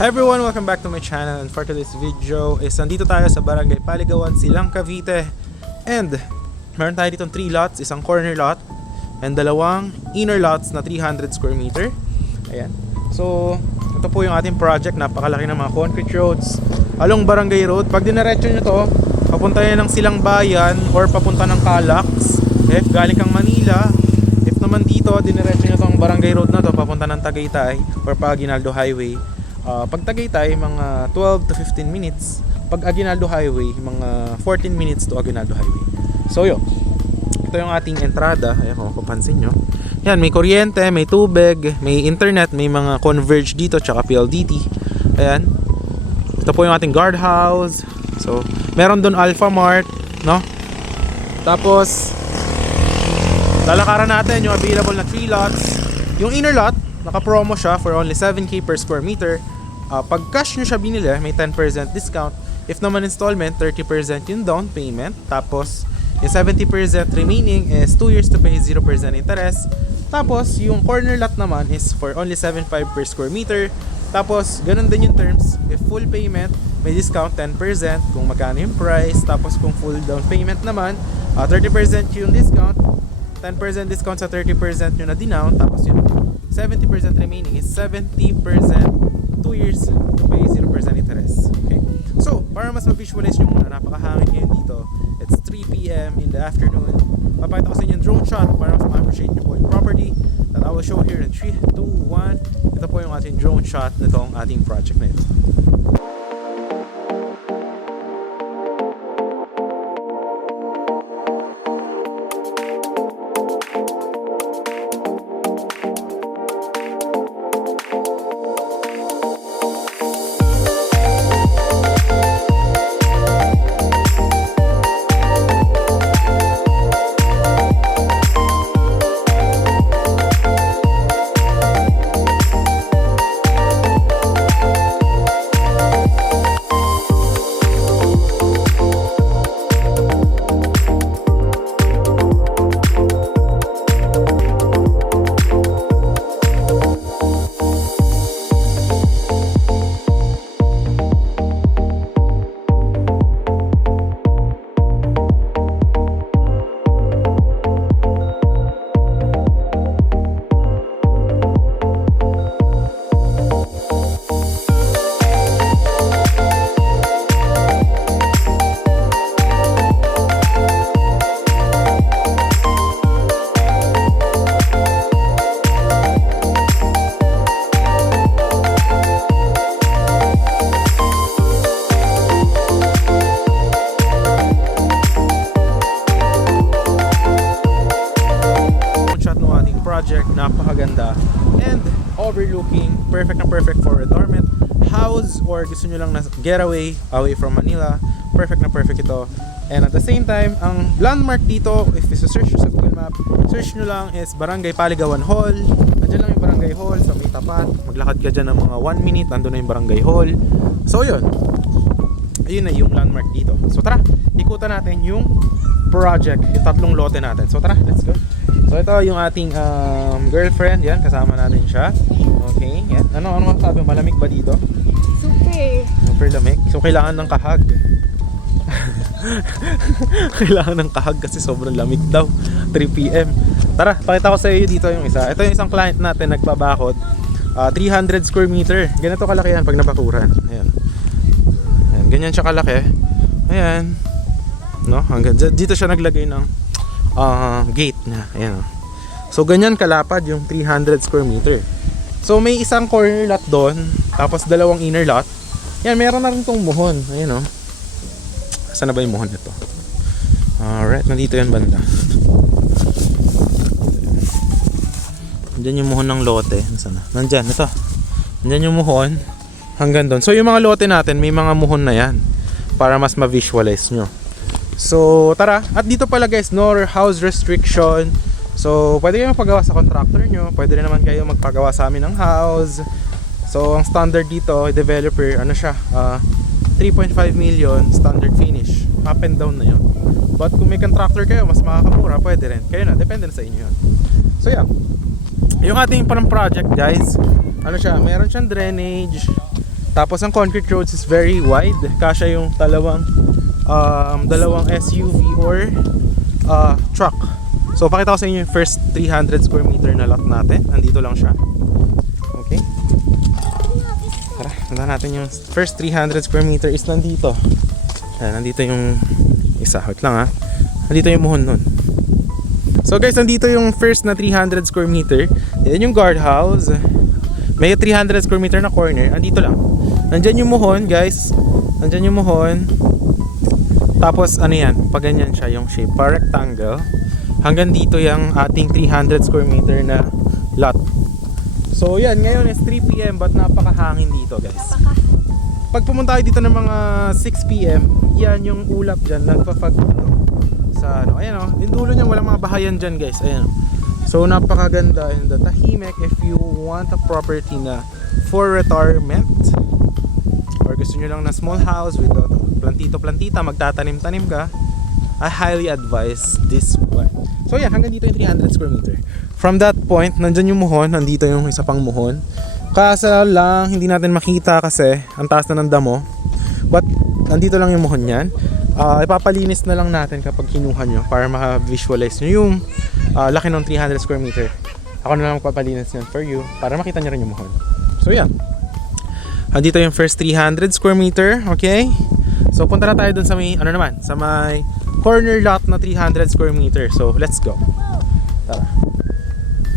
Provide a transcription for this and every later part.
Hi everyone! Welcome back to my channel, and for today's video is nandito tayo sa Barangay Paligawan, Silang, Cavite. And meron tayo ditong 3 lots, isang corner lot and dalawang inner lots na 300 square meter. Ayan. So ito po yung ating project, napakalaki ng mga concrete roads along Barangay Road. Pag diniretso nyo to, papunta yan ng Silang Bayan or papunta ng Calax if galing kang Manila. If naman dito, diniretso nyo tong Barangay Road na to, papunta ng Tagaytay or pa Aguinaldo Highway. Pag Tagaytay, mga 12 to 15 minutes. Pag Aguinaldo Highway, mga 14 minutes to Aguinaldo Highway. So yun, ito yung ating entrada. Ayan, kung mapapansin nyo, yan, may kuryente, may tubig, may internet, may mga converge dito, tsaka PLDT. Ayan, ito po yung ating guardhouse. So meron doon Alpha Mart, no? Tapos lalakaran natin yung available na 3 lots. Yung inner lot, naka-promo siya for only 7k per square meter. Pag cash nyo siya binili, may 10% discount. If naman installment, 30% yung down payment. Tapos yung 70% remaining is 2 years to pay, 0% interest. Tapos yung corner lot naman is for only 7.5 per square meter. Tapos ganun din yung terms. If full payment, may discount 10% kung magkano yung price. Tapos kung full down payment naman, 30% yung discount, 10% discount sa 30% yung na-denown. Tapos yung 70% remaining is 70%, 2 years to pay, 0% interest. Okay? So, para mas ma-visualize nyo muna, napakahangin ngayon dito. It's 3 PM in the afternoon. Papakita ko sa inyo yung drone shot para mas ma-appreciate nyo po yung property that I will show here in 3, 2, 1. Ito po yung ating drone shot nitong ating project na ito. Napakaganda and overlooking, perfect na perfect for retirement house or gusto nyo lang na getaway away from Manila. Perfect na perfect ito. And at the same time, ang landmark dito, if isa-search sa Google Map, search nyo lang is Barangay Paligawan Hall. Nandiyan lang yung Barangay Hall sa may tapat. Maglakad ka dyan ng mga 1 minute, nandun na yung Barangay Hall. So yun, ayun na yung landmark dito. So tara, ikutan natin yung project, yung 3 lote natin. So tara, let's go. So ito yung ating girlfriend, yan, kasama natin siya. Okay, yan. Ano masasabi, malamig ba dito? Super lamig. So kailangan ng kahag. Kailangan ng kahag kasi sobrang lamig daw. 3 PM. Tara, pakita ko sa iyo dito yung isa. Ito yung isang client natin nagpabakod. 300 square meter. Ganito kalaki yan pag nabakuran. Ayan. Ayan, ganyan siya kalaki. Ayan. No, hanggang dito siya naglagay ng gate na. Ayan. So ganyan kalapad yung 300 square meter. So may isang corner lot doon, tapos dalawang inner lot. Yan, meron na rin tong muhon. Ayan o. Saan na ba yung muhon nito? Alright, nandito yan banda. Nandyan yung muhon ng lote. Nasaan na? Nandyan, ito. Nandyan yung muhon hanggang doon. So yung mga lote natin, may mga muhon na yan para mas ma-visualize nyo. So tara, at dito pala guys, no house restriction. So pwede kayo magpagawa sa contractor nyo, pwede rin naman kayo magpagawa sa amin ng house. So ang standard dito, developer, ano siya, 3.5 million standard finish. Up and down na yun. But kung may contractor kayo, mas makakamura, pwede rin. Kayo na, depende na sa inyo yun. So yeah, yung ating parang project guys, ano siya, meron siyang drainage, Tapos ang concrete roads is very wide. Kasya yung dalawang SUV or truck. So pakita ko sa inyo yung first 300 square meter na lot natin. Nandito lang siya. Okay. Tara, tignan natin yung first 300 square meter is nandito. Ayan, nandito yung isa. Wait lang ha. Nandito yung muhon nun. So guys, nandito yung first na 300 square meter. Yan yung guardhouse. May 300 square meter na corner. Andito lang. Nandyan yung muhon guys. Nandyan yung muhon. Tapos ano yan, pag ganyan siya yung shape, pa rectangle. Hanggang dito yung ating 300 square meter na lot. So yan, ngayon is 3 PM but napakahangin dito guys. Pag pumunta kayo dito ng mga 6 PM, yan yung ulap dyan, nagpa-fog sa ano, ayan o, yung dulo niyan walang mga bahayan dyan guys, ayan. So napakaganda and tahimik if you want a property na for retirement or gusto nyo lang na small house with plantito-plantita, magtatanim-tanim ka, I highly advise this one. So yan, hanggang dito yung 300 square meter. From that point, nandyan yung muhon, nandito yung isa pang muhon. Kasa lang, hindi natin makita kasi ang taas na ng damo. But nandito lang yung muhon yan. Ipapalinis na lang natin kapag kinuha nyo para maka-visualize nyo yung laki ng 300 square meter. Ako na lang magpapalinis yan for you para makita nyo rin yung muhon. So yan. Andito yung first 300 square meter, okay? So punta na tayo dun sa may, ano naman, sa may corner lot na 300 square meter. So let's go. Tara.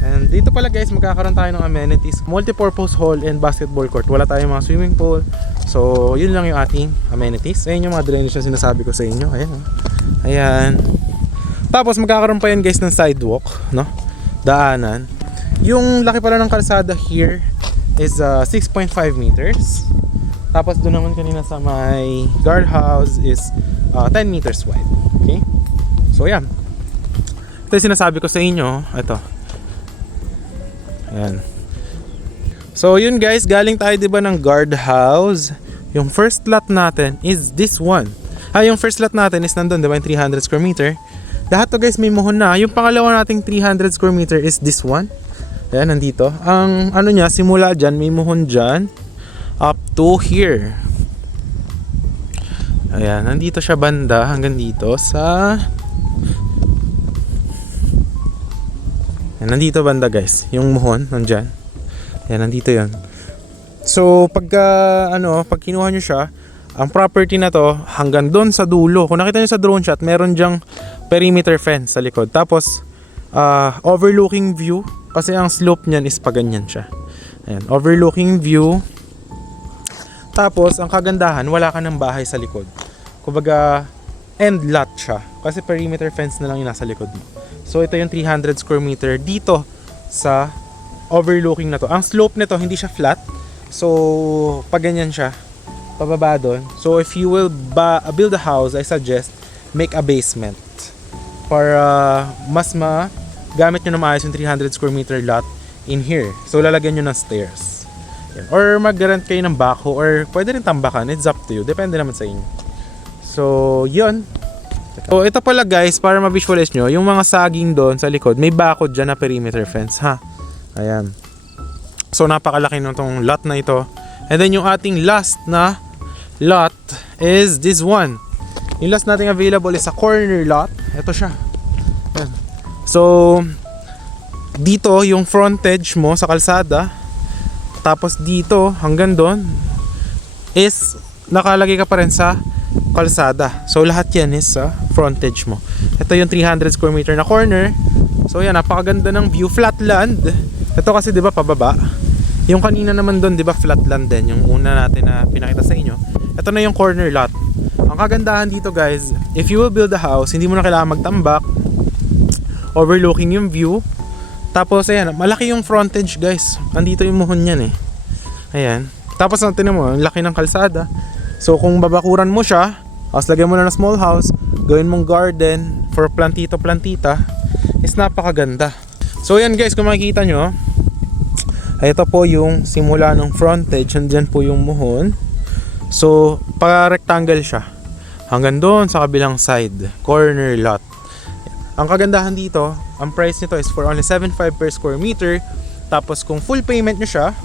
And dito pala guys, magkakaroon tayo ng amenities, multi-purpose hall and basketball court. Wala tayong mga swimming pool. So yun lang yung ating amenities. Ayan yung mga drainage na sinasabi ko sa inyo. Ayan. Ayan. Tapos magkakaroon pa yan guys ng sidewalk, no? Daanan. Yung laki pala ng kalsada here is 6.5 meters. Tapos doon naman kanina sa may guardhouse is 10 meters wide. Okay? So yan. Ito yung sinasabi ko sa inyo. Ito. Ayan. So yun guys, galing tayo diba ng guardhouse. Yung first lot natin is this one. Yung first lot natin is nandun diba yung 300 square meter. Lahat to guys may muhon na. Yung pangalawa nating 300 square meter is this one. Ayan, nandito. Ang ano niya, simula dyan, may muhon dyan up to here. Ayan, nandito siya banda hanggang dito sa... Ayan, nandito banda guys, yung muhon nandyan. Ayan, nandito yun. So pagka pag kinuha nyo siya, ang property na to hanggang doon sa dulo. Kung nakita nyo sa drone shot, meron dyang perimeter fence sa likod. Tapos overlooking view, kasi ang slope niyan is paganyan siya. Ayan, overlooking view. Tapos ang kagandahan, wala ka ng bahay sa likod. Kumbaga end lot siya, kasi perimeter fence na lang yung nasa likod mo. So ito yung 300 square meter dito sa overlooking na to. Ang slope nito hindi siya flat. So pag ganyan siya, pababa doon. So if you will build a house, I suggest make a basement para mas gamit nyo na maayos yung 300 square meter lot in here. So lalagyan nyo ng stairs. Yan. Or mag-rent kayo ng backhoe or pwede rin tambakan. It's up to you. Depende naman sa inyo. So yun. So ito pala guys, para ma-visualize nyo, yung mga saging doon sa likod, may bakod dyan na perimeter fence ha. Ayan. So napakalaki nung tong lot na ito. And then yung ating last na lot is this one. Yung last nating available is a corner lot. Ito siya. Ayan. So dito yung frontage mo sa kalsada. Tapos dito hanggang doon is nakalagay ka pa rin sa kalsada. So lahat yan is sa frontage mo. Ito yung 300 square meter na corner. So yan, napakaganda ng view. Flat land. Ito kasi 'di ba pababa. Yung kanina naman doon 'di ba flat land din, yung una natin na pinakita sa inyo. Ito na yung corner lot. Ang kagandahan dito guys, if you will build a house, hindi mo na kailangan magtambak. Overlooking yung view. Tapos ayan, malaki yung frontage guys. Andito yung muhon niyan eh. Ayan. Tapos tingnan mo, ang laki ng kalsada. So kung babakuran mo siya, tapos lagyan mo na ng small house, gawin mong garden for plantito-plantita, is napakaganda. So ayan guys, kung makikita nyo, ito po yung simula ng frontage, andyan po yung muhon. So pa-rectangle siya hanggang doon sa kabilang side, corner lot. Ang kagandahan dito, ang price nito is for only 7.5 per square meter. Tapos kung full payment nyo siya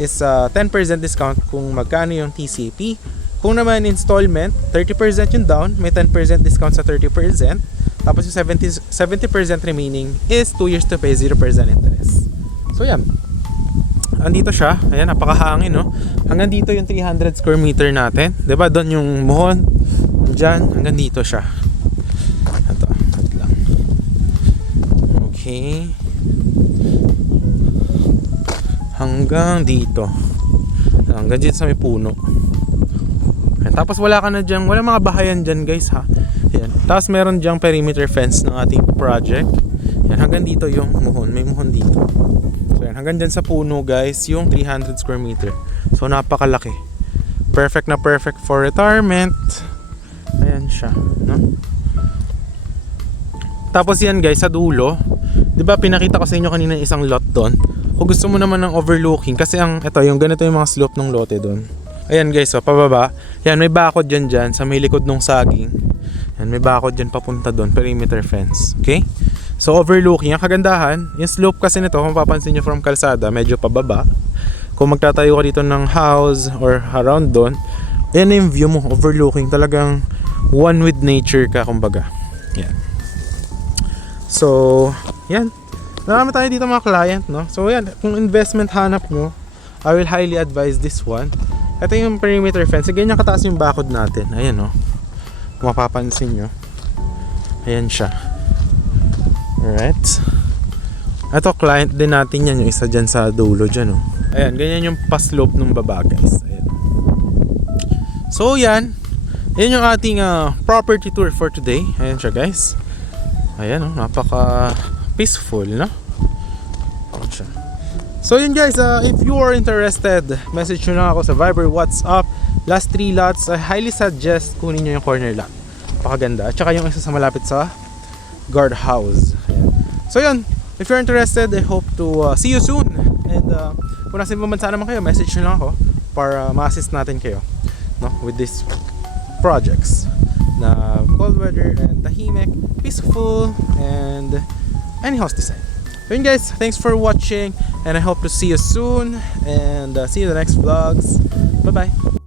is 10% discount kung magkano yung TCP. Kung naman installment, 30% yung down, may 10% discount sa 30%. Tapos yung 70% remaining is 2 years to pay 0% interest. So yan. Andito siya. Ayan, napakahangin, no? Hanggang dito yung 300 square meter natin. 'Di ba? Doon yung muhon. Diyan, hanggang dito siya. Ito, at lang. Okay. Hanggang dito. Hanggang dito sa may puno. Ayan, tapos wala ka na dyan, wala mga bahayan dyan guys ha. Ayan. Tapos meron dyang perimeter fence ng ating project. Ayan, hanggang dito yung muhon. May muhon dito. So ayan, hanggang dyan sa puno guys, yung 300 square meter. So napakalaki. Perfect na perfect for retirement. Ayan siya, no? Tapos yan guys, sa dulo, 'di ba pinakita ko sa inyo kanina isang lot doon. Kung gusto mo naman ng overlooking, kasi ito, yung ganito yung mga slope ng lote doon. Ayan guys, so pababa. Yan, may bakod dyan sa may likod ng saging. Yan, may bakod dyan papunta doon, perimeter fence. Okay? So overlooking, ang kagandahan, yung slope kasi nito, kung papansin nyo from kalsada, medyo pababa. Kung magtatayo ka dito ng house or around doon, ayan yung view mo, overlooking. Talagang one with nature ka, kumbaga. Yan. So, yan. Marami tayo dito mga client, no? So yan, kung investment hanap mo, I will highly advise this one. Ito yung perimeter fence. Ganyan kataas yung bakod natin. Ayan, no? Kung mapapansin nyo. Ayan siya. Alright. Ito, client din natin yan. Yung isa dyan sa dulo dyan, no? Ayan, ganyan yung pa-slope ng baba, guys. Ayan. So yan. Ayan yung ating property tour for today. Ayan siya, guys. Ayan, no? Napaka peaceful, no? So yun guys, if you are interested, message nyo lang ako sa Viber, WhatsApp. Last 3 lots, I highly suggest kunin nyo yung corner lot. Pakaganda. At saka yung isa sa malapit sa guardhouse. Ayan. So yun, if you're interested, I hope to see you soon. And kung nasa ibang bansa naman kayo, message nyo lang ako para ma-assist natin kayo, no, with these projects na cold weather and tahimik, peaceful, and any house design. So yun guys, thanks for watching and I hope to see you soon and see you in the next vlogs. Bye bye.